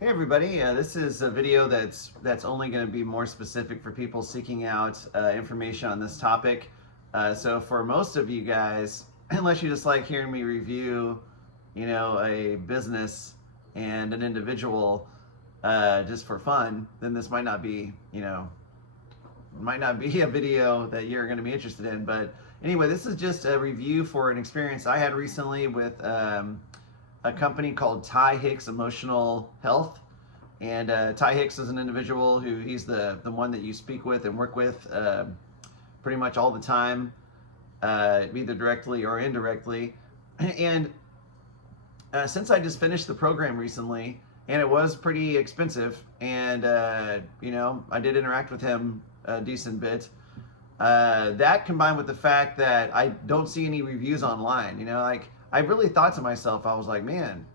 Hey everybody, this is a video that's only going to be more specific for people seeking out information on this topic. So for most of you guys, unless you just like hearing me review, a business and an individual just for fun, then this might not be a video that you're going to be interested in. But anyway, this is just a review for an experience I had recently with a company called Hicks Emotional Health. And Ty Hicks is an individual who he's the one that you speak with and work with pretty much all the time, either directly or indirectly. And since I just finished the program recently, and it was pretty expensive, and I did interact with him a decent bit. That combined with the fact that I don't see any reviews online, I really thought to myself, I was like, man,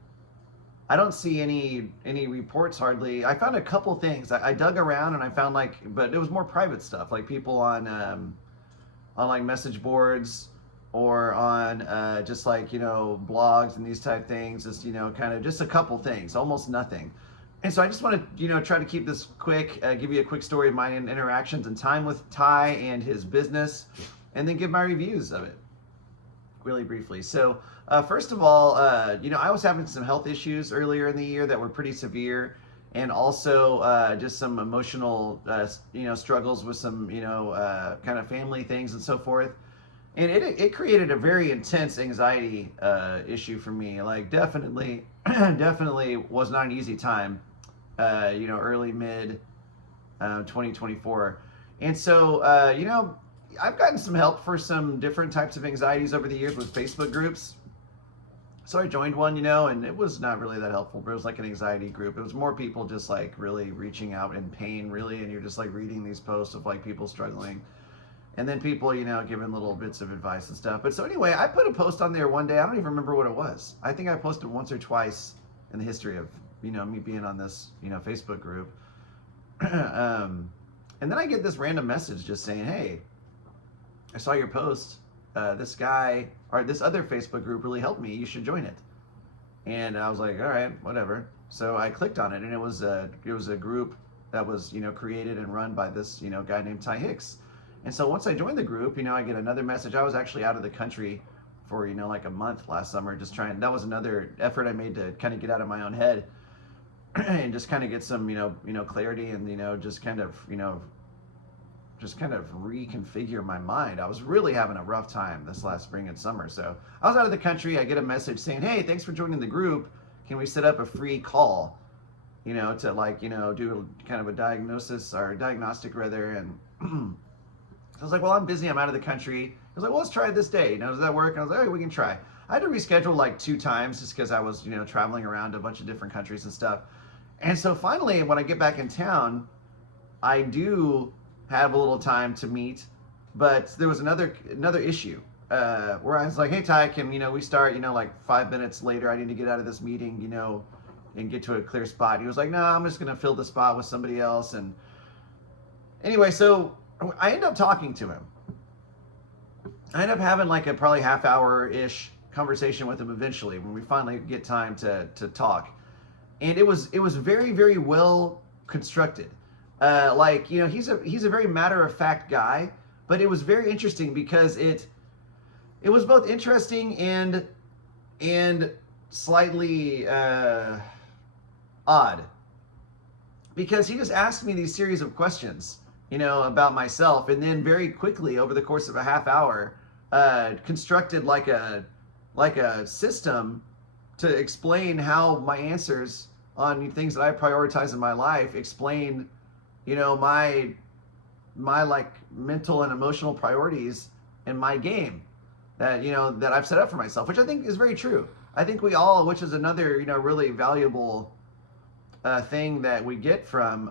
I don't see any reports hardly. I found a couple things. I dug around and I found but it was more private stuff, like people on like message boards or on just blogs and these type things. Just kind of just a couple things, almost nothing. And so I just want to try to keep this quick, give you a quick story of my interactions and time with Ty and his business, and then give my reviews of it really briefly. So first of all, I was having some health issues earlier in the year that were pretty severe, and also just some emotional, struggles with some, kind of family things and so forth. And it created a very intense anxiety issue for me. Like definitely, definitely was not an easy time, early, mid 2024. And so, I've gotten some help for some different types of anxieties over the years with Facebook groups. So I joined one, and it was not really that helpful, but it was like an anxiety group. It was more people just like really reaching out in pain, really, and you're just like reading these posts of like people struggling. And then people, giving little bits of advice and stuff. But so anyway, I put a post on there one day. I don't even remember what it was. I think I posted once or twice in the history of, me being on this, Facebook group. And then I get this random message just saying, hey, I saw your post. This guy or this other Facebook group really helped me. You should join it. And I was like, all right, whatever. So I clicked on it, and it was a group that was created and run by this guy named Ty Hicks. And so once I joined the group, I get another message. I was actually out of the country for like a month last summer, just trying. That was another effort I made to kind of get out of my own head and just kind of get some clarity and just kind of reconfigure my mind. I was really having a rough time this last spring and summer. So I was out of the country. I get a message saying, hey, thanks for joining the group. Can we set up a free call, to do kind of a diagnosis or diagnostic rather. And so I was like, well, I'm busy. I'm out of the country. I was like, well, let's try it this day. Does that work? And I was like, all right, we can try. I had to reschedule like 2 times just because I was, traveling around a bunch of different countries and stuff. And so finally, when I get back in town, I do have a little time to meet, but there was another issue where I was like, hey Ty, can we start like 5 minutes later? I need to get out of this meeting and get to a clear spot. He was like, no, I'm just gonna fill the spot with somebody else. And anyway, so I end up talking to him. I end up having like a probably half hour ish conversation with him eventually when we finally get time to talk. And it was very, very well constructed. He's a very matter of fact guy, but it was very interesting because it was both interesting and slightly odd, because he just asked me these series of questions, about myself, and then very quickly over the course of a half hour, constructed like a system to explain how my answers on things that I prioritize in my life explain my like mental and emotional priorities in my game that that I've set up for myself, which I think is very true. I think we all, which is another really valuable thing that we get from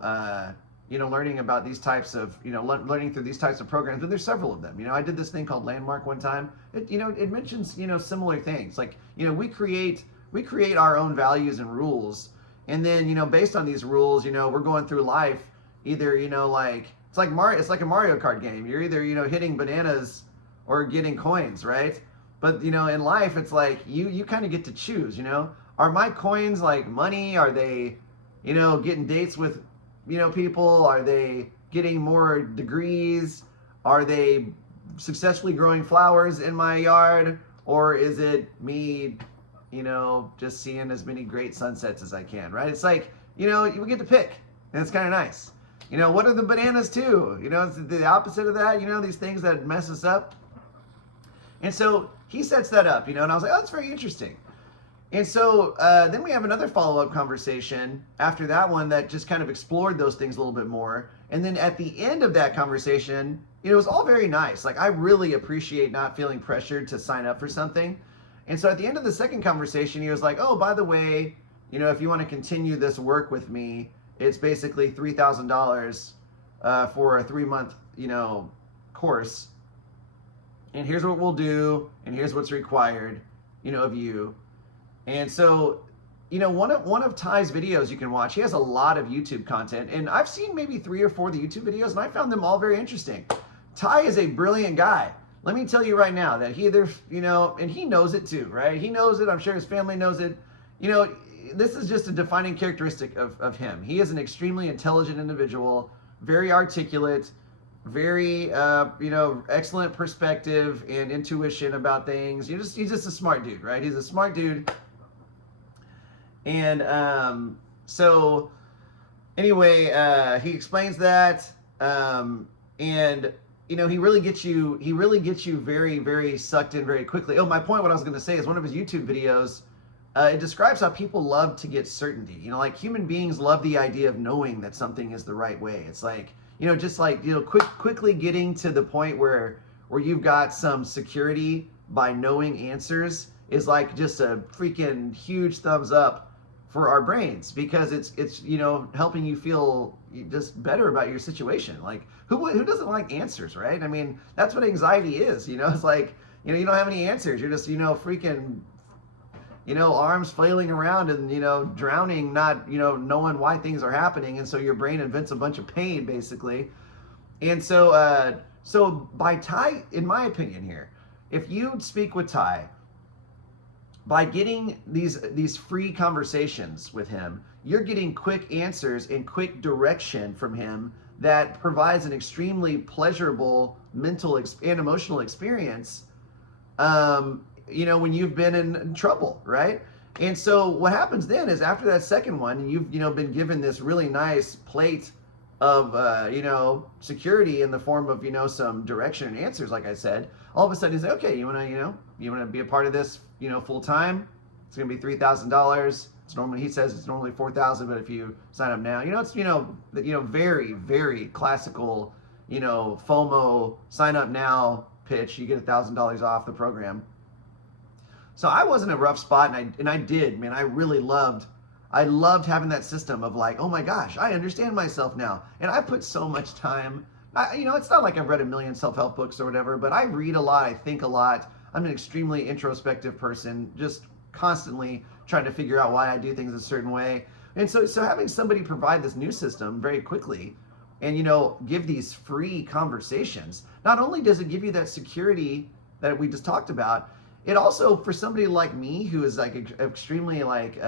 learning about these types of learning through these types of programs. And there's several of them. I did this thing called Landmark one time. It mentions similar things like we create our own values and rules, and then based on these rules we're going through life. Either it's like a Mario Kart game. You're either hitting bananas or getting coins, right? But in life it's like you kind of get to choose. Are my coins like money? Are they getting dates with, people? Are they getting more degrees? Are they successfully growing flowers in my yard? Or is it me, just seeing as many great sunsets as I can, right? It's like, we get to pick, and it's kind of nice. What are the bananas too? It's the opposite of that, these things that mess us up. And so he sets that up, and I was like, oh, that's very interesting. And so then we have another follow-up conversation after that one that just kind of explored those things a little bit more. And then at the end of that conversation, it was all very nice. Like, I really appreciate not feeling pressured to sign up for something. And so at the end of the second conversation, he was like, oh, by the way, if you want to continue this work with me, it's basically $3,000 for a 3-month, course. And here's what we'll do, and here's what's required, of you. And so, one of Ty's videos you can watch, he has a lot of YouTube content, and I've seen maybe 3 or 4 of the YouTube videos, and I found them all very interesting. Ty is a brilliant guy. Let me tell you right now that he either, and he knows it too, right? He knows it. I'm sure his family knows it. This is just a defining characteristic of him. He is an extremely intelligent individual, very articulate, very, excellent perspective and intuition about things. He's just a smart dude, right? He's a smart dude. And so anyway, he explains that, and he really gets you very, very sucked in very quickly. Oh, my point, what I was going to say is one of his YouTube videos, it describes how people love to get certainty. Like human beings love the idea of knowing that something is the right way. It's like, just like, quickly getting to the point where you've got some security by knowing answers is like just a freaking huge thumbs up for our brains, because it's helping you feel just better about your situation. Like who doesn't like answers, right? I mean, that's what anxiety is. It's like, you don't have any answers. You're just, freaking, arms flailing around and, drowning, not, knowing why things are happening. And so your brain invents a bunch of pain, basically. And so, so by Ty, in my opinion here, if you speak with Ty, by getting these free conversations with him, you're getting quick answers and quick direction from him that provides an extremely pleasurable mental and emotional experience, when you've been in trouble, right? And so what happens then is after that second one, and you've, been given this really nice plate of, security in the form of, some direction and answers, like I said, all of a sudden he's like, okay, you want to be a part of this, full time? It's going to be $3,000. It's normally, he says it's normally $4,000, but if you sign up now, it's, very, very classical, FOMO sign up now pitch. You get $1,000 off the program. So I was in a rough spot, and I did, man. I loved having that system of like, oh my gosh, I understand myself now. And I put so much time. It's not like I've read a million self-help books or whatever, but I read a lot. I think a lot. I'm an extremely introspective person, just constantly trying to figure out why I do things a certain way. And so having somebody provide this new system very quickly and, give these free conversations, not only does it give you that security that we just talked about, it also, for somebody like me who is like extremely like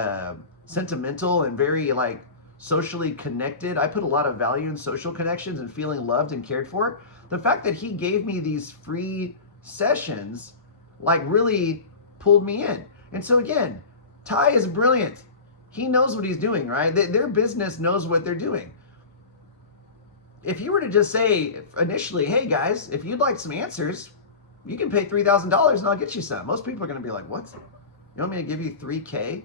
sentimental and very like socially connected, I put a lot of value in social connections and feeling loved and cared for. The fact that he gave me these free sessions like really pulled me in. And so again, Ty is brilliant. He knows what he's doing, right? Their business knows what they're doing. If you were to just say initially, hey guys, if you'd like some answers, you can pay $3,000 and I'll get you some. Most people are going to be like, what? You want me to give you $3,000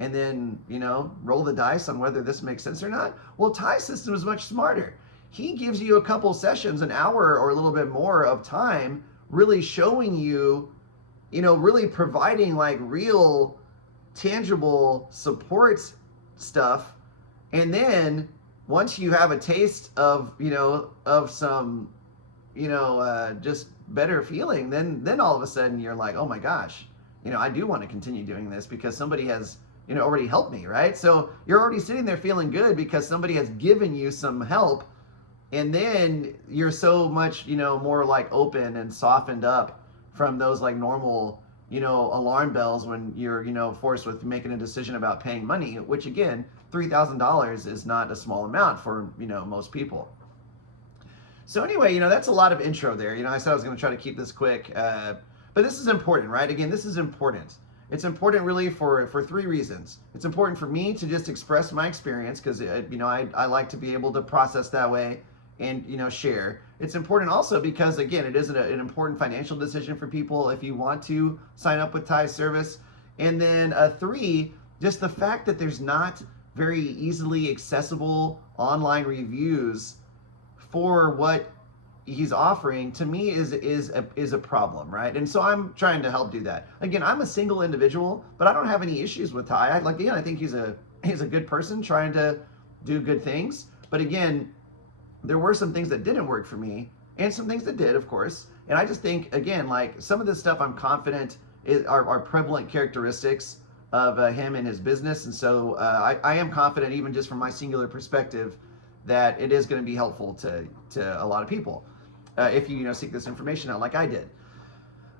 and then, roll the dice on whether this makes sense or not? Well, Ty's system is much smarter. He gives you a couple sessions, an hour or a little bit more of time, really showing you, really providing like real tangible support stuff. And then once you have a taste of, of some, just better feeling, then all of a sudden you're like, oh my gosh, I do want to continue doing this because somebody has, already helped me, right? So you're already sitting there feeling good because somebody has given you some help, and then you're so much, more like open and softened up from those like normal, alarm bells when you're, forced with making a decision about paying money, which again, $3,000 is not a small amount for, most people. So anyway, that's a lot of intro there. I said I was going to try to keep this quick, but this is important, right? Again, this is important. It's important really for three reasons. It's important for me to just express my experience because, I like to be able to process that way and, share. It's important also because, again, it is an important financial decision for people if you want to sign up with Ty's service. And then three, just the fact that there's not very easily accessible online reviews for what he's offering, to me is a problem, right? And so I'm trying to help do that. Again, I'm a single individual, but I don't have any issues with Ty. I think he's a good person trying to do good things. But again, there were some things that didn't work for me and some things that did, of course. And I just think, again, like some of this stuff I'm confident are prevalent characteristics of him and his business. And so I am confident, even just from my singular perspective, that it is going to be helpful to a lot of people if you seek this information out like I did.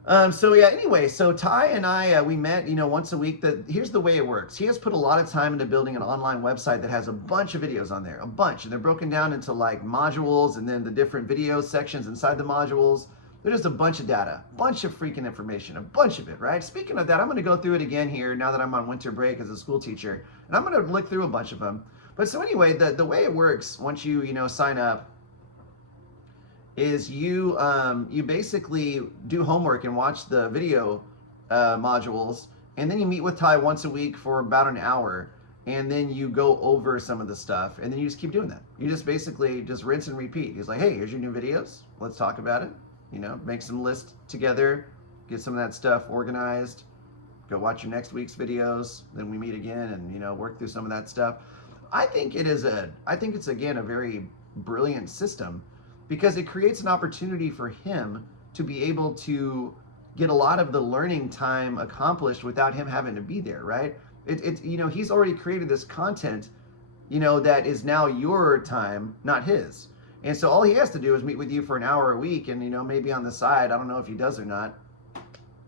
Anyway, so Ty and I, we met, once a week. Here's the way it works. He has put a lot of time into building an online website that has a bunch of videos on there, a bunch, and they're broken down into like modules and then the different video sections inside the modules. There's just a bunch of data, a bunch of freaking information, a bunch of it, right? Speaking of that, I'm going to go through it again here now that I'm on winter break as a school teacher, and I'm going to look through a bunch of them. But so anyway, the way it works once you sign up is you basically do homework and watch the video modules, and then you meet with Ty once a week for about an hour, and then you go over some of the stuff, and then you just keep doing that. You just basically just rinse and repeat. He's like, hey, here's your new videos. Let's talk about it. Make some lists together, get some of that stuff organized, go watch your next week's videos, then we meet again and work through some of that stuff. I think it's again a very brilliant system because it creates an opportunity for him to be able to get a lot of the learning time accomplished without him having to be there, right? He's already created this content, that is now your time, not his. And so all he has to do is meet with you for an hour a week and, maybe on the side, I don't know if he does or not,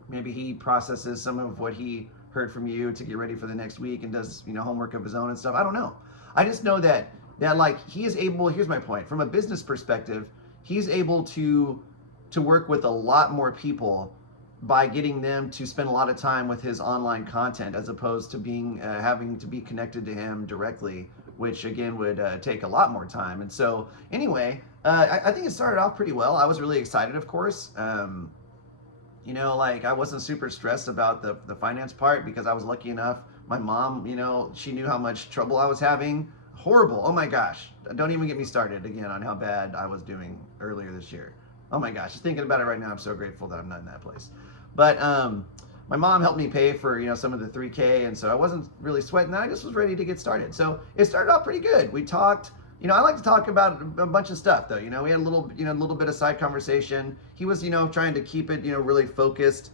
maybe he processes some of what he heard from you to get ready for the next week and does, homework of his own and stuff. I don't know. I just know that like he is able, here's my point, from a business perspective, he's able to work with a lot more people by getting them to spend a lot of time with his online content as opposed to being having to be connected to him directly, which again would take a lot more time. And so anyway, I think it started off pretty well. I was really excited, of course. Like I wasn't super stressed about the finance part because I was lucky enough. My mom, she knew how much trouble I was having. Horrible. Oh my gosh. Don't even get me started again on how bad I was doing earlier this year. Oh my gosh. Just thinking about it right now, I'm so grateful that I'm not in that place. But my mom helped me pay for, some of the 3K. And so I wasn't really sweating that. I just was ready to get started. So it started off pretty good. We talked, I like to talk about a bunch of stuff though. We had a little bit of side conversation. He was, trying to keep it, really focused.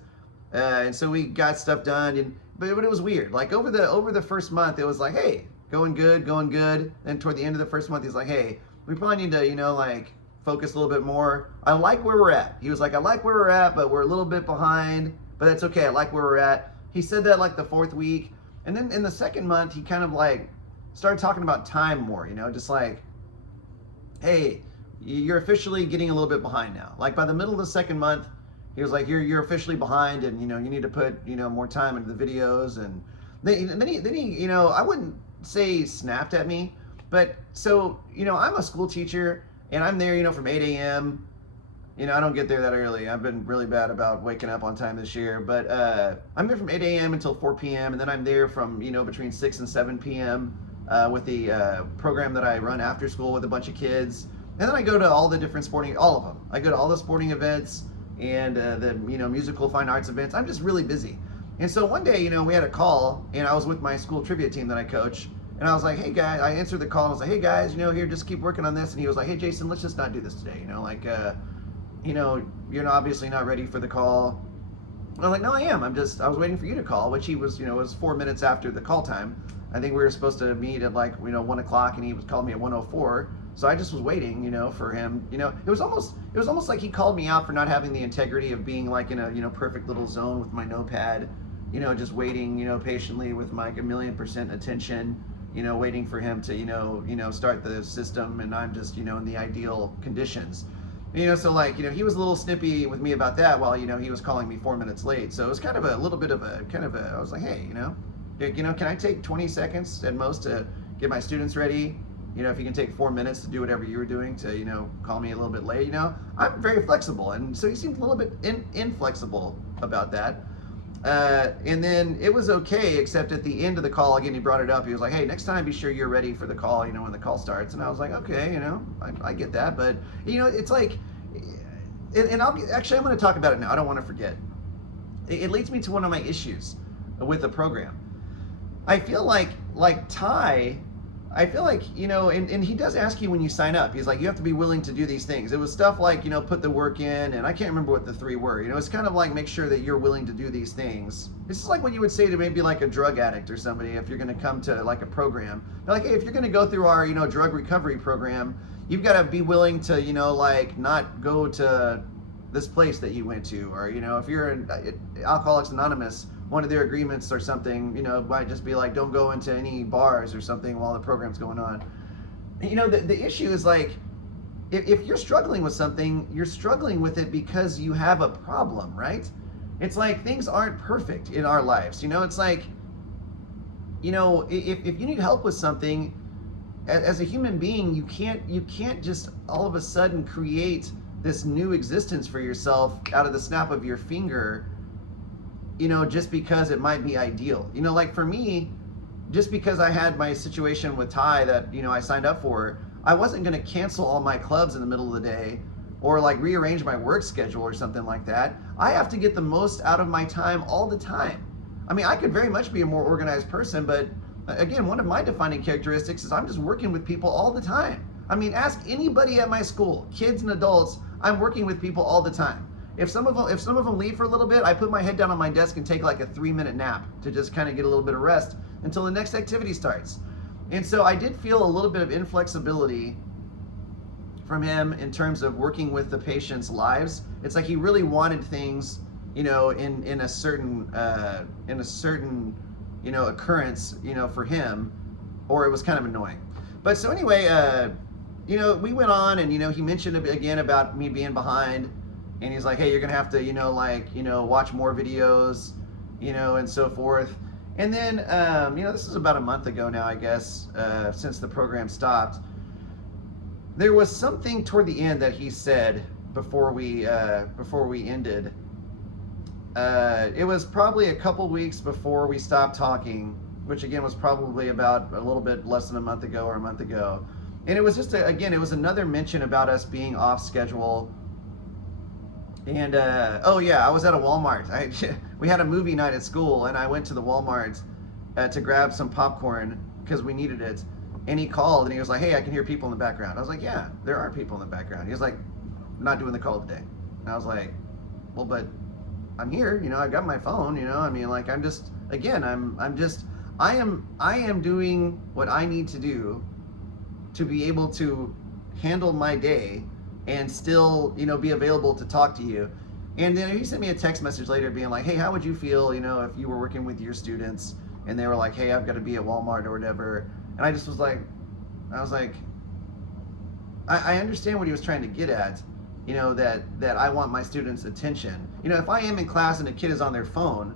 And so we got stuff done. But it was weird. Like over the first month, it was like, hey, going good. Then toward the end of the first month, he's like, hey, we probably need to, focus a little bit more. I like where we're at. He was like, I like where we're at, but we're a little bit behind, but that's okay. I like where we're at. He said that like the fourth week. And then in the second month, he kind of like started talking about time more, just like, hey, you're officially getting a little bit behind now. Like by the middle of the second month, he was like, you're officially behind and, you need to put, more time into the videos. And then he, I wouldn't say snapped at me, but so, I'm a school teacher and I'm there, from 8 a.m. I don't get there that early. I've been really bad about waking up on time this year, but I'm there from 8 a.m. until 4 p.m. And then I'm there from, between 6 and 7 p.m. With the program that I run after school with a bunch of kids. And then I go to all the different all of them. I go to all the sporting events and the, musical fine arts events. I'm just really busy. And so one day, we had a call and I was with my school trivia team that I coach. And I was like, hey guys, I answered the call and I was like, hey guys, here, just keep working on this. And he was like, hey Jason, let's just not do this today. You're obviously not ready for the call. And I was like, no, I am. I was waiting for you to call, which he was, it was 4 minutes after the call time. I think we were supposed to meet at 1 o'clock and he was calling me at 1:04. So I just was waiting, for him. It was almost like he called me out for not having the integrity of being like in a, perfect little zone with my notepad, just waiting, patiently with my 1,000,000% attention, waiting for him to, start the system, and I'm just, in the ideal conditions. So like, he was a little snippy with me about that while, he was calling me 4 minutes late. So it was kind of a little bit of I was like, hey, can I take 20 seconds at most to get my students ready? If you can take 4 minutes to do whatever you were doing to, call me a little bit late, I'm very flexible. And so he seemed a little bit inflexible about that. And then it was okay, except at the end of the call, again, he brought it up. He was like, hey, next time be sure you're ready for the call, when the call starts. And I was like, okay, I get that. But, it's like, and I'm going to talk about it now. I don't want to forget. It leads me to one of my issues with the program. I feel like Ty, and he does ask you when you sign up. He's like, you have to be willing to do these things. It was stuff like, put the work in, and I can't remember what the 3 were. It's kind of like make sure that you're willing to do these things. This is like what you would say to maybe like a drug addict or somebody if you're going to come to like a program. They're like, hey, if you're going to go through our, drug recovery program, you've got to be willing to, like not go to this place that you went to, or, if you're in Alcoholics Anonymous, one of their agreements or something, might just be like, don't go into any bars or something while the program's going on. The issue is like, if you're struggling with something, you're struggling with it because you have a problem, right? It's like things aren't perfect in our lives. It's like, if you need help with something, as a human being, you can't just all of a sudden create this new existence for yourself out of the snap of your finger, just because it might be ideal. Like for me, just because I had my situation with Ty that, I signed up for, I wasn't going to cancel all my clubs in the middle of the day or like rearrange my work schedule or something like that. I have to get the most out of my time all the time. I mean, I could very much be a more organized person, but again, one of my defining characteristics is I'm just working with people all the time. I mean, ask anybody at my school, kids and adults, I'm working with people all the time. If some of them leave for a little bit, I put my head down on my desk and take like a 3-minute nap to just kind of get a little bit of rest until the next activity starts. And so I did feel a little bit of inflexibility from him in terms of working with the patients' lives. It's like he really wanted things, in a certain occurrence, for him, or it was kind of annoying. But so anyway, we went on, and he mentioned again about me being behind. And he's like, hey, you're going to have to, watch more videos, and so forth. And then, this is about a month ago now, I guess, since the program stopped. There was something toward the end that he said before we ended. It was probably a couple weeks before we stopped talking, which again was probably about a little bit less than a month ago or a month ago. And it was just, it was another mention about us being off schedule. And, I was at a Walmart. We had a movie night at school, and I went to the Walmart to grab some popcorn because we needed it. And he called, and he was like, hey, I can hear people in the background. I was like, yeah, there are people in the background. He was like, not doing the call today. And I was like, well, but I'm here, I've got my phone, I mean, like, I'm just, again, I am doing what I need to do to be able to handle my day and still, be available to talk to you. And then he sent me a text message later being like, hey, how would you feel, if you were working with your students and they were like, hey, I've got to be at Walmart or whatever. And I just was like, I understand what he was trying to get at, that I want my students' attention. If I am in class and a kid is on their phone,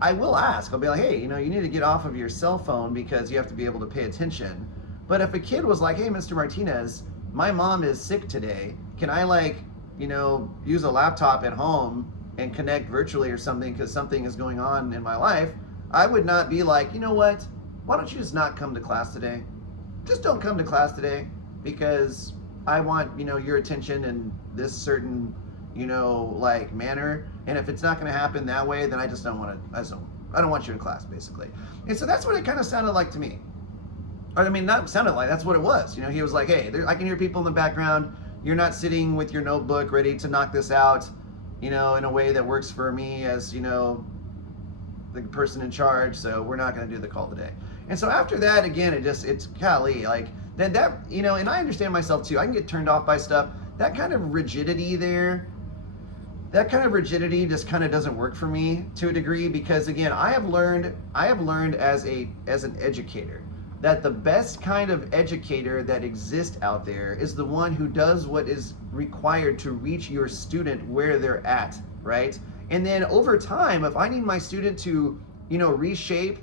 I will ask. I'll be like, hey, you need to get off of your cell phone because you have to be able to pay attention. But if a kid was like, hey, Mr. Martinez, my mom is sick today, can I use a laptop at home and connect virtually or something because something is going on in my life, I would not be like, you know what, why don't you just not come to class today? Just don't come to class today because I want, your attention in this certain, manner. And if it's not going to happen that way, then I just don't want to, I don't want you in class, basically. And so that's what it kind of sounded like to me. Or, I mean, not sounded like, that's what it was. He was like, hey, I can hear people in the background. You're not sitting with your notebook ready to knock this out, in a way that works for me as, the person in charge. So we're not going to do the call today. And so after that, again, it's golly, like then that, you know, and I understand myself too. I can get turned off by stuff. That kind of rigidity there, that kind of rigidity just kind of doesn't work for me to a degree, because again, I have learned as an educator that the best kind of educator that exists out there is the one who does what is required to reach your student where they're at, right? And then over time, if I need my student to, you know, reshape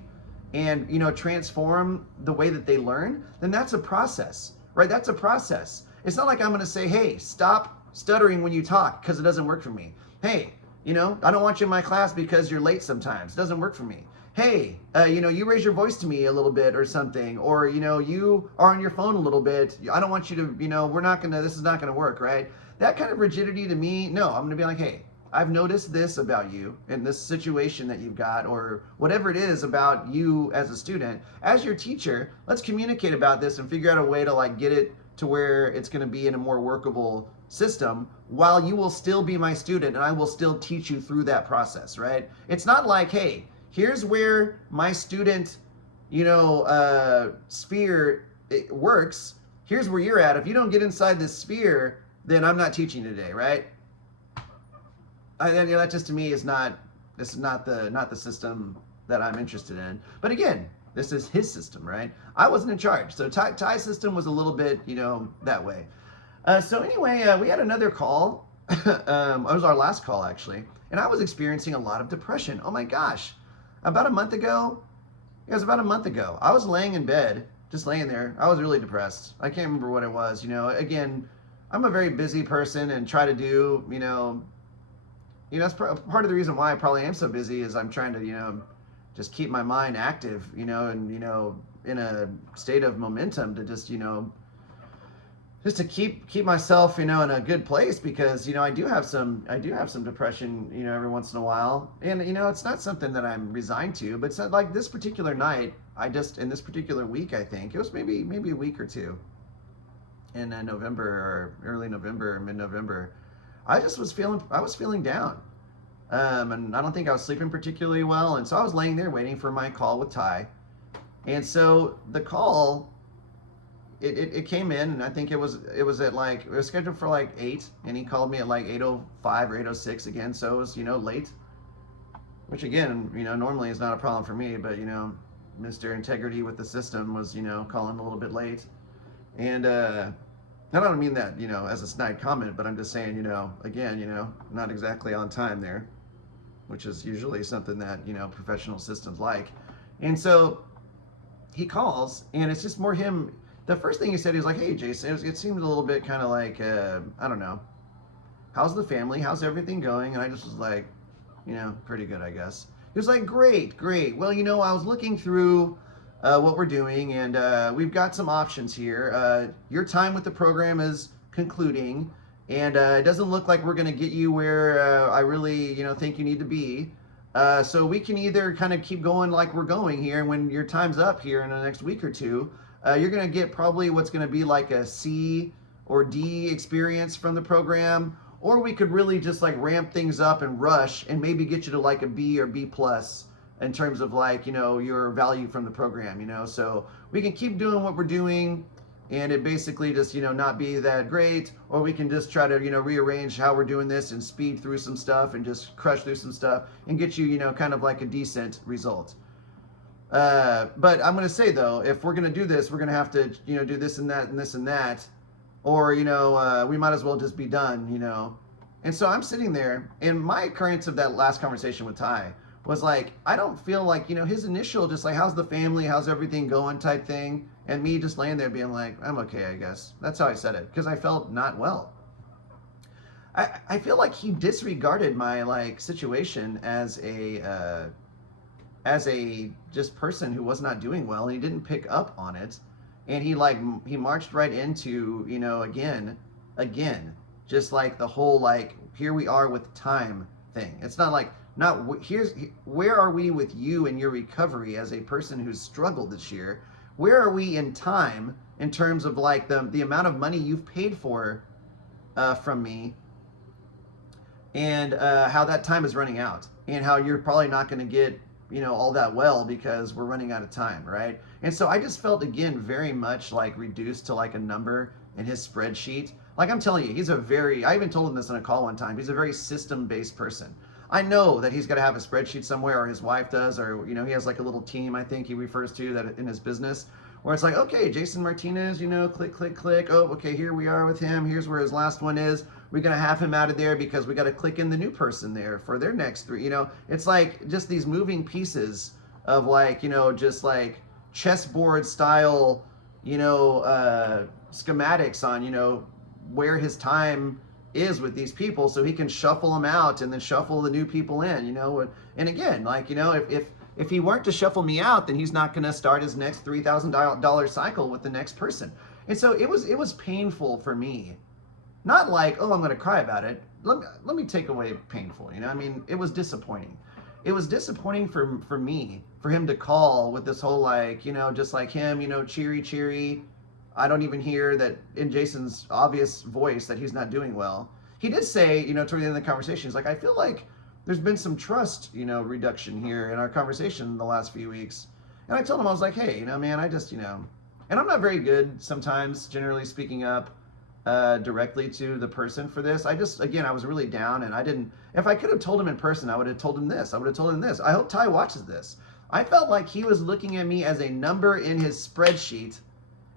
and, you know, transform the way that they learn, then that's a process, right? That's a process. It's not like I'm going to say, hey, stop stuttering when you talk because it doesn't work for me. Hey, you know, I don't want you in my class because you're late sometimes. It doesn't work for me. Hey, you know, you raise your voice to me a little bit or something, or, you know, you are on your phone a little bit. I don't want you to, you know, this is not going to work, right? That kind of rigidity to me, no, I'm going to be like, hey, I've noticed this about you in this situation that you've got, or whatever it is about you as a student. As your teacher, let's communicate about this and figure out a way to like get it to where it's going to be in a more workable system, while you will still be my student and I will still teach you through that process, right? It's not like, hey, here's where my student, you know, sphere works. Here's where you're at. If you don't get inside this sphere, then I'm not teaching today, right? That just to me is not the system that I'm interested in. But again, this is his system, right? I wasn't in charge. So Ty's system was a little bit, you know, that way. So anyway, we had another call. It was our last call, actually. And I was experiencing a lot of depression. Oh my gosh. About a month ago, I was laying in bed, just laying there. I was really depressed. I can't remember what it was. You know, again, I'm a very busy person and try to do, you know, that's part of the reason why I probably am so busy is I'm trying to, you know, just keep my mind active, you know, and, you know, in a state of momentum to just, you know, just to keep myself, you know, in a good place, because, you know, I do have some depression, you know, every once in a while. And, you know, it's not something that I'm resigned to, but it's not like this particular night, in this particular week, I think it was maybe a week or two in November or early November or mid-November, I was feeling down. And I don't think I was sleeping particularly well. And so I was laying there waiting for my call with Ty. And so the call, it came in, and I think it was scheduled for like 8, and he called me at like 8:05 or 8:06 again. So it was, you know, late, which again, you know, normally is not a problem for me, but, you know, Mr. Integrity with the system was, you know, calling a little bit late. And, I don't mean that, you know, as a snide comment, but I'm just saying, you know, again, you know, not exactly on time there, which is usually something that, you know, professional systems like. And so he calls, and it's just more him. The first thing he said, he was like, hey, Jason, it seemed a little bit kind of like, I don't know, how's the family? How's everything going? And I just was like, you know, pretty good, I guess. He was like, great. Well, you know, I was looking through what we're doing, and we've got some options here. Your time with the program is concluding, and it doesn't look like we're going to get you where I really, you know, think you need to be. So we can either kind of keep going like we're going here, and when your time's up here in the next week or two, you're going to get probably what's going to be like a C or D experience from the program, or we could really just like ramp things up and rush and maybe get you to like a B or B plus in terms of like, you know, your value from the program, you know. So we can keep doing what we're doing and it basically just, you know, not be that great, or we can just try to, you know, rearrange how we're doing this and speed through some stuff and just crush through some stuff and get you, you know, kind of like a decent result. But I'm going to say though, if we're going to do this, we're going to have to, you know, do this and that and this and that, or, you know, we might as well just be done, you know. And so I'm sitting there, and my occurrence of that last conversation with Ty was like, I don't feel like, you know, his initial just like, how's the family, how's everything going type thing, and me just laying there being like, I'm okay, I guess. That's how I said it, because I felt not well. I feel like he disregarded my like situation as a just person who was not doing well, and he didn't pick up on it, and he marched right into, you know, again, just like the whole like, here we are with time thing. It's not like, where are we with you and your recovery as a person who's struggled this year? Where are we in time in terms of like the amount of money you've paid for from me, and how that time is running out, and how you're probably not going to get all that well because we're running out of time, right? And so I just felt, again, very much like reduced to like a number in his spreadsheet. Like I'm telling you, I even told him this in a call one time, he's a very system-based person. I know that he's got to have a spreadsheet somewhere, or his wife does, or he has like a little team, I think he refers to that in his business, where it's like, okay, Jason Martinez, click, click, click. Oh, okay, here we are with him. Here's where his last one is. We're going to have him out of there because we got to click in the new person there for their next three. It's like just these moving pieces of like, just like chessboard style, schematics on, where his time is with these people, so he can shuffle them out and then shuffle the new people in, and again, like, if he weren't to shuffle me out, then he's not going to start his next $3,000 cycle with the next person. And so it was painful for me. Not like, oh, I'm going to cry about it. Let me take away painful. It was disappointing. It was disappointing for me, for him to call with this whole like, just like him, cheery. I don't even hear that in Jason's obvious voice that he's not doing well. He did say, toward the end of the conversation, he's like, I feel like there's been some trust, reduction here in our conversation in the last few weeks. And I told him, I was like, hey, man, I just, and I'm not very good sometimes, generally speaking up directly to the person for this. I was really down, and if I could have told him in person, I would have told him this. I hope Ty watches this. I felt like he was looking at me as a number in his spreadsheet.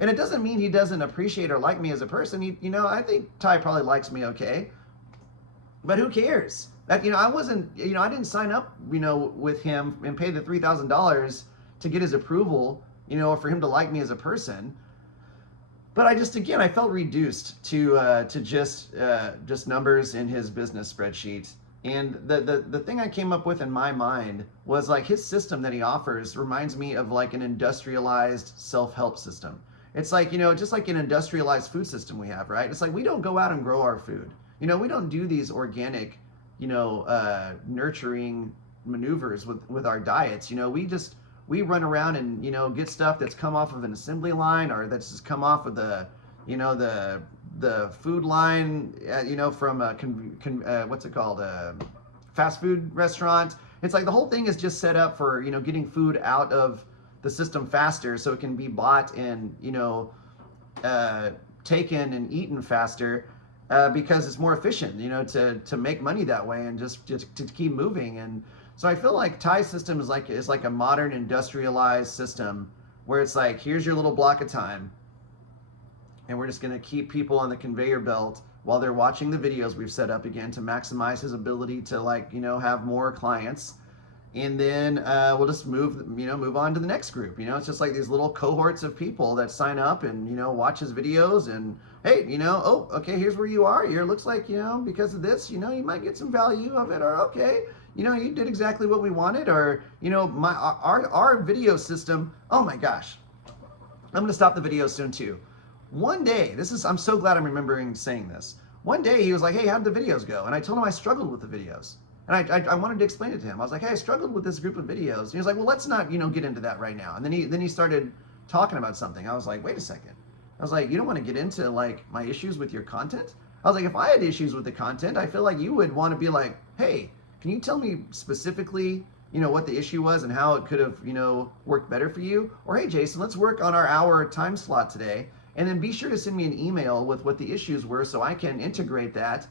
And it doesn't mean he doesn't appreciate or like me as a person. I think Ty probably likes me okay. But who cares? That, I wasn't, I didn't sign up, with him and pay the $3,000 to get his approval, or for him to like me as a person. But I felt reduced to just numbers in his business spreadsheet. And the thing I came up with in my mind was like his system that he offers reminds me of like an industrialized self-help system. It's like, just like an industrialized food system we have, right? It's like we don't go out and grow our food. We don't do these organic, nurturing maneuvers with our diets. We run around and, get stuff that's come off of an assembly line, or that's just come off of the food line, from a, what's it called? A fast food restaurant. It's like the whole thing is just set up for, getting food out of the system faster so it can be bought and, taken and eaten faster. Because it's more efficient, to make money that way and just to keep moving. And so I feel like Ty's system is like a modern industrialized system where it's like, here's your little block of time, and we're just going to keep people on the conveyor belt while they're watching the videos we've set up again to maximize his ability to have more clients. And then we'll just move on to the next group. It's just like these little cohorts of people that sign up and, watch his videos and, hey, oh, okay, here's where you are. It looks like, because of this, you might get some value of it, or okay, you did exactly what we wanted, or, our video system. Oh my gosh, I'm going to stop the video soon too. One day, I'm so glad I'm remembering saying this. One day he was like, hey, how'd the videos go? And I told him I struggled with the videos. And I wanted to explain it to him. I was like, hey, I struggled with this group of videos. And he was like, well, let's not, get into that right now. And then he started talking about something. I was like, wait a second. I was like, you don't want to get into like my issues with your content? I was like, if I had issues with the content, I feel like you would want to be like, hey, can you tell me specifically, what the issue was and how it could have, worked better for you? Or hey, Jason, let's work on our hour time slot today. And then be sure to send me an email with what the issues were so I can integrate that,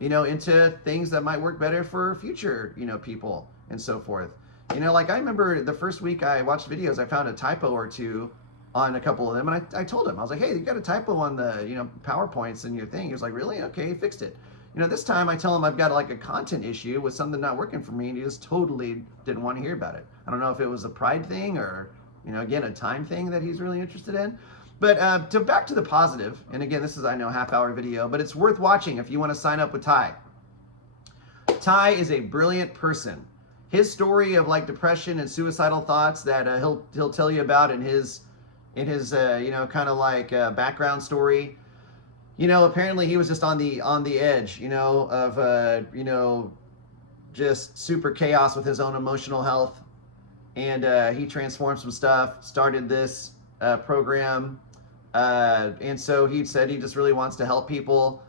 into things that might work better for future, people and so forth. Like I remember the first week I watched videos, I found a typo or two on a couple of them. And I told him, I was like, hey, you got a typo on the, PowerPoints in your thing. He was like, really? Okay, he fixed it. This time I tell him I've got like a content issue with something not working for me, and he just totally didn't want to hear about it. I don't know if it was a pride thing or, again, a time thing that he's really interested in. But back to the positive, and again, this is, I know, half-hour video, but it's worth watching if you want to sign up with Ty. Ty is a brilliant person. His story of like depression and suicidal thoughts that he'll tell you about in his kind of like background story. Apparently he was just on the edge, of just super chaos with his own emotional health, and he transformed some stuff, started this program, and so he said he just really wants to help people.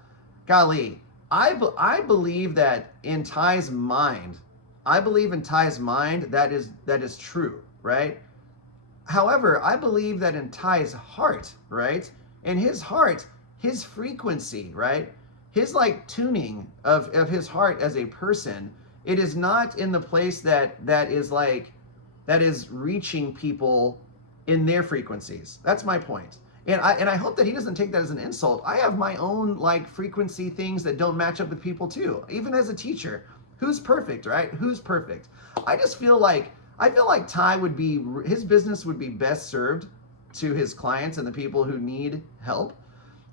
Golly, I believe that in Ty's mind, I believe in Ty's mind that is true, right? However, I believe that in Ty's heart, right? In his heart, his frequency, right? His like tuning of his heart as a person, it is not in the place that is reaching people in their frequencies. That's my point. And I hope that he doesn't take that as an insult. I have my own like frequency things that don't match up with people too. Even as a teacher, who's perfect, right? Who's perfect? I feel like Ty would be, his business would be best served to his clients and the people who need help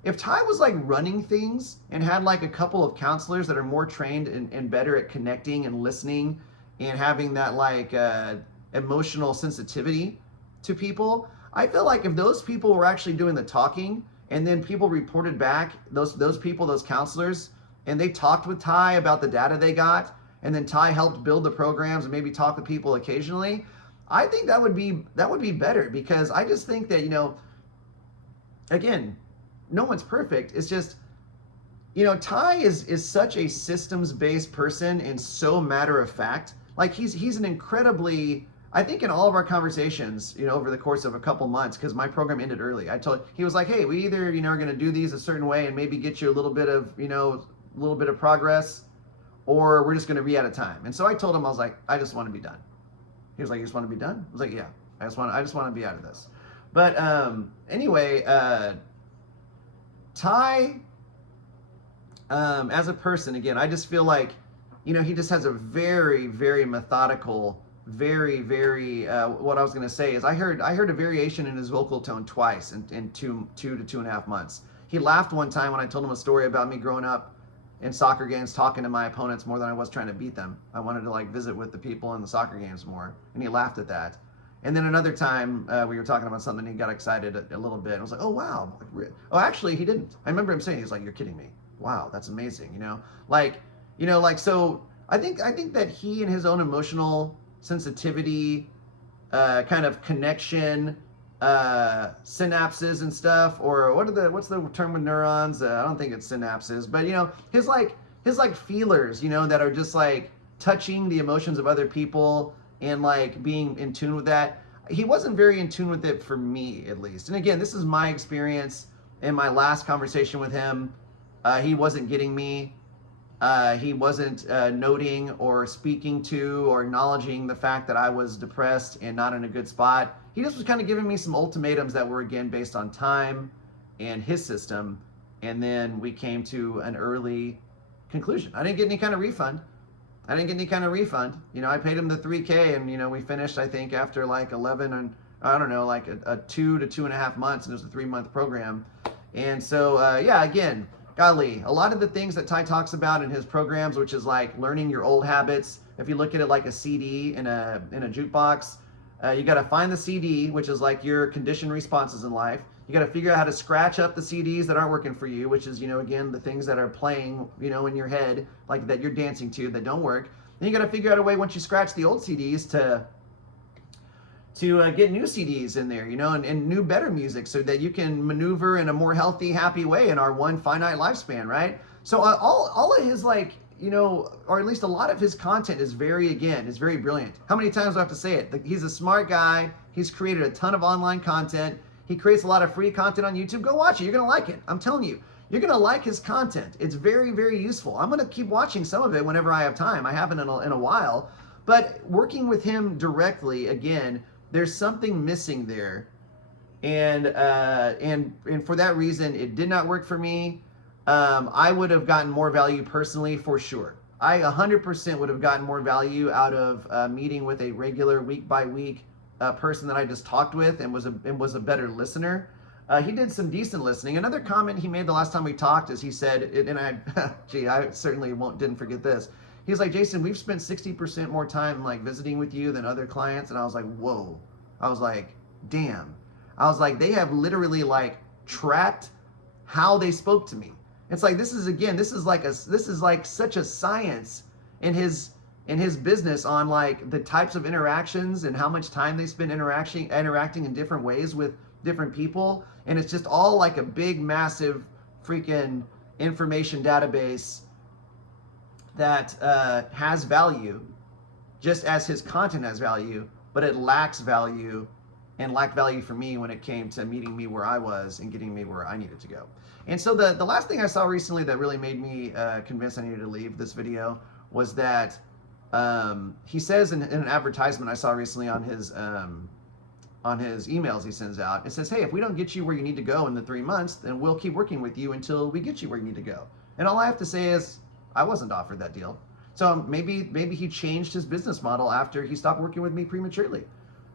if Ty was like running things and had like a couple of counselors that are more trained and better at connecting and listening and having that like emotional sensitivity to people. I feel like if those people were actually doing the talking and then people reported back, those people, those counselors, and they talked with Ty about the data they got, and then Ty helped build the programs and maybe talk with people occasionally, I think that would be better, because I just think that, again, no one's perfect. It's just, Ty is such a systems-based person and so matter of fact. Like he's an incredibly, I think in all of our conversations, over the course of a couple months, because my program ended early, he was like, hey, we either, are going to do these a certain way and maybe get you a little bit of progress, or we're just going to be out of time. And so I told him, I was like, I just want to be done. He was like, you just want to be done? I was like, yeah, I just want to be out of this. But anyway, Ty, as a person, again, I just feel like, he just has a very, very methodical, very, very, what I was going to say is I heard a variation in his vocal tone twice in 2 to 2.5 months. He laughed one time when I told him a story about me growing up in soccer games, talking to my opponents more than I was trying to beat them. I wanted to like visit with the people in the soccer games more, and he laughed at that. And then another time we were talking about something, and he got excited a little bit. I was like, oh wow. Oh, actually he didn't. I remember him saying, he's like, you're kidding me. Wow, that's amazing. So I think that he and his own emotional sensitivity, kind of connection, synapses and stuff, or what's the term with neurons? I don't think it's synapses, but his feelers, that are just like touching the emotions of other people and like being in tune with that. He wasn't very in tune with it for me, at least. And again, this is my experience. In my last conversation with him, he wasn't getting me. He wasn't noting or speaking to or acknowledging the fact that I was depressed and not in a good spot. He just was kind of giving me some ultimatums that were, again, based on time and his system. And then we came to an early conclusion. I didn't get any kind of refund. I paid him the $3,000, and, we finished, I think, after like 11 and, I don't know, like a 2 to 2.5 months, and it was a 3-month program. And so, again, golly, a lot of the things that Ty talks about in his programs, which is like learning your old habits. If you look at it like a CD in a jukebox, you got to find the CD, which is like your conditioned responses in life. You got to figure out how to scratch up the CDs that aren't working for you, which is, again, the things that are playing, in your head, like that you're dancing to that don't work. Then you got to figure out a way, once you scratch the old CDs, to get new CDs in there, and new, better music, so that you can maneuver in a more healthy, happy way in our one finite lifespan, right? So all of his, like, or at least a lot of his content is very brilliant. How many times do I have to say it? He's a smart guy. He's created a ton of online content. He creates a lot of free content on YouTube. Go watch it. You're going to like it. I'm telling you. You're going to like his content. It's very, very useful. I'm going to keep watching some of it whenever I have time. I haven't in a while. But working with him directly, again, there's something missing there. And for that reason, it did not work for me. I would have gotten more value personally, for sure. I 100% would have gotten more value out of meeting with a regular week-by-week person that I just talked with and was a better listener. He did some decent listening. Another comment he made the last time we talked is he said, and I certainly didn't forget this. He's like, Jason, we've spent 60% more time like visiting with you than other clients. And I was like, whoa. I was like, damn. I was like, they have literally like tracked how they spoke to me. It's like, this is like such a science in his business on like the types of interactions and how much time they spend interacting in different ways with different people. And it's just all like a big, massive freaking information database that has value. just as his content has value, but it lacks value and lacked value for me when it came to meeting me where I was and getting me where I needed to go. And so the last thing I saw recently that really made me convinced I needed to leave this video was that he says in an advertisement I saw recently on his emails he sends out, it says, hey, if we don't get you where you need to go in the 3 months, then we'll keep working with you until we get you where you need to go. And all I have to say is I wasn't offered that deal. So maybe he changed his business model after he stopped working with me prematurely.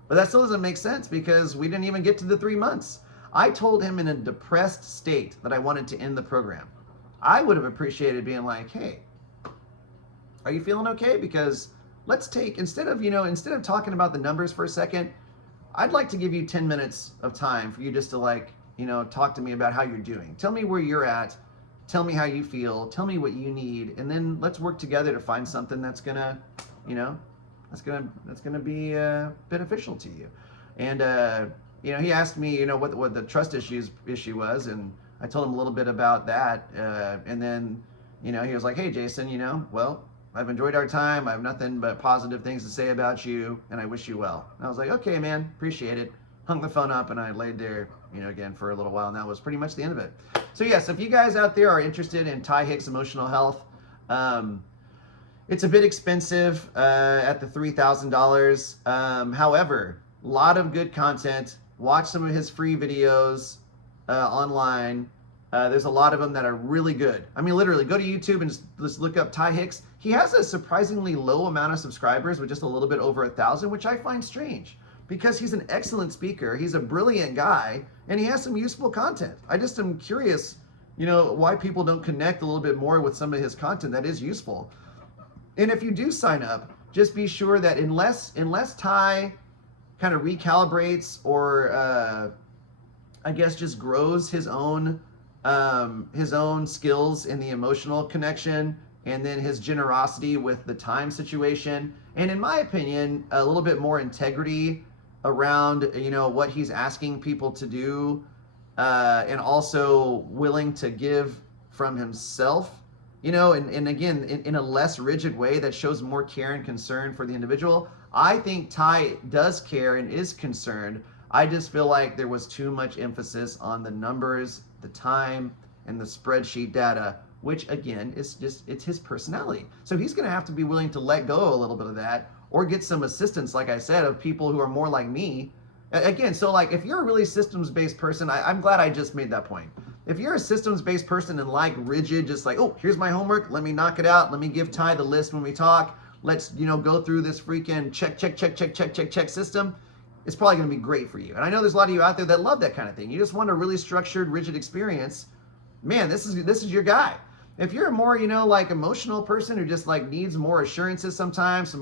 But that still doesn't make sense because we didn't even get to the 3 months. I told him in a depressed state that I wanted to end the program. I would have appreciated being like, hey, are you feeling okay? Because let's take, instead of talking about the numbers for a second, I'd like to give you 10 minutes of time for you just to talk to me about how you're doing. Tell me where you're at. Tell me how you feel. Tell me what you need, and then let's work together to find something that's gonna be beneficial to you. And he asked me, what the trust issue was, and I told him a little bit about that. And then, he was like, hey, Jason, well, I've enjoyed our time. I have nothing but positive things to say about you, and I wish you well. And I was like, okay, man, appreciate it. Hung the phone up, and I laid there, again for a little while, and that was pretty much the end of it. So yes, if you guys out there are interested in Ty Hicks Emotional Health, it's a bit expensive at the $3,000. However, a lot of good content. Watch some of his free videos online. There's a lot of them that are really good. I mean, literally, go to YouTube and just look up Ty Hicks. He has a surprisingly low amount of subscribers with just a little bit over 1,000, which I find strange because he's an excellent speaker. He's a brilliant guy, and he has some useful content. I just am curious, why people don't connect a little bit more with some of his content that is useful. And if you do sign up, just be sure that unless Ty kind of recalibrates or I guess just grows his own skills in the emotional connection, and then his generosity with the time situation, and in my opinion, a little bit more integrity around what he's asking people to do, and also willing to give from himself, and again in a less rigid way that shows more care and concern for the individual. I think Ty does care and is concerned. I just feel like there was too much emphasis on the numbers, the time, and the spreadsheet data, which again it's his personality. So he's going to have to be willing to let go a little bit of that, or get some assistance, like I said, of people who are more like me. Again, so like if you're a really systems-based person, I'm glad I just made that point. If you're a systems-based person and like rigid, just like, oh, here's my homework, let me knock it out, let me give Ty the list when we talk, let's go through this freaking check system, it's probably going to be great for you. And I know there's a lot of you out there that love that kind of thing. You just want a really structured, rigid experience. Man, this is your guy. If you're a more, like emotional person who just like needs more assurances sometimes,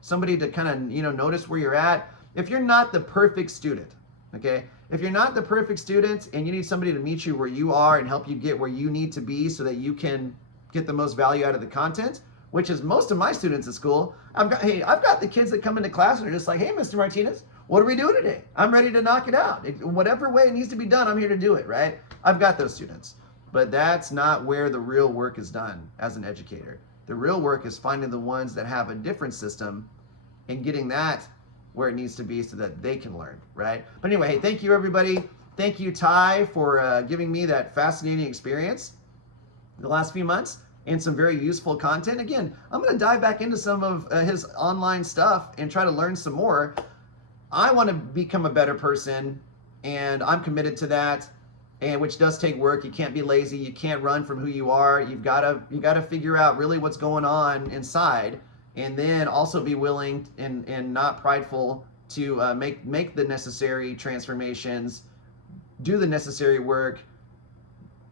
somebody to kind of, notice where you're at. If you're not the perfect student, okay? If you're not the perfect student and you need somebody to meet you where you are and help you get where you need to be so that you can get the most value out of the content, which is most of my students at school. I've got the kids that come into class and are just like, hey, Mr. Martinez, what are we doing today? I'm ready to knock it out. Whatever way it needs to be done, I'm here to do it, right? I've got those students. But that's not where the real work is done as an educator. The real work is finding the ones that have a different system and getting that where it needs to be so that they can learn, right? But anyway, hey, thank you, everybody. Thank you, Ty, for giving me that fascinating experience the last few months and some very useful content. Again, I'm going to dive back into some of his online stuff and try to learn some more. I want to become a better person, and I'm committed to that, and which does take work. You can't be lazy. You can't run from who you are. You got to figure out really what's going on inside, and then also be willing and not prideful to make the necessary transformations, do the necessary work,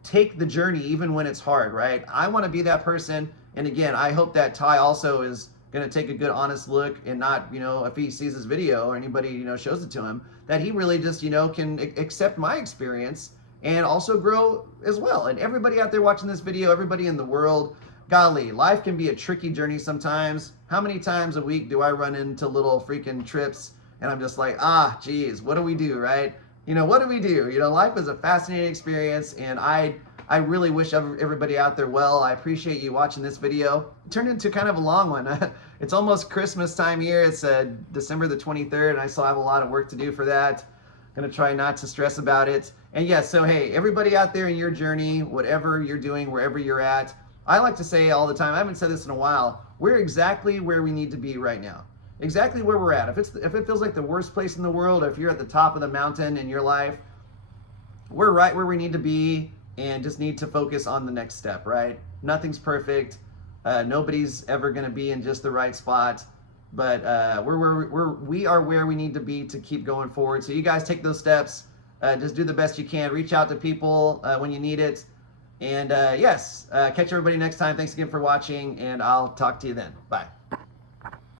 take the journey even when it's hard, right? I want to be that person. And again, I hope that Ty also is going to take a good honest look and not, if he sees this video or anybody, shows it to him, that he really just, can accept my experience and also grow as well. And everybody out there watching this video, everybody in the world, golly, life can be a tricky journey sometimes. How many times a week do I run into little freaking trips and I'm just like, geez, what do we do, right? What do we do? Life is a fascinating experience, and I I really wish everybody out there well. I appreciate you watching this video. It turned into kind of a long one. It's almost Christmas time here. It's December the 23rd, and I still have a lot of work to do for that. Gonna try not to stress about it. And yeah, so hey, everybody out there in your journey, whatever you're doing, wherever you're at, I like to say all the time, I haven't said this in a while, we're exactly where we need to be right now. Exactly where we're at. If it feels like the worst place in the world, or if you're at the top of the mountain in your life, we're right where we need to be and just need to focus on the next step, right? Nothing's perfect. Nobody's ever going to be in just the right spot, but we are where we need to be to keep going forward. So you guys take those steps. Just do the best you can. Reach out to people when you need it. And yes, catch everybody next time. Thanks again for watching, and I'll talk to you then. Bye.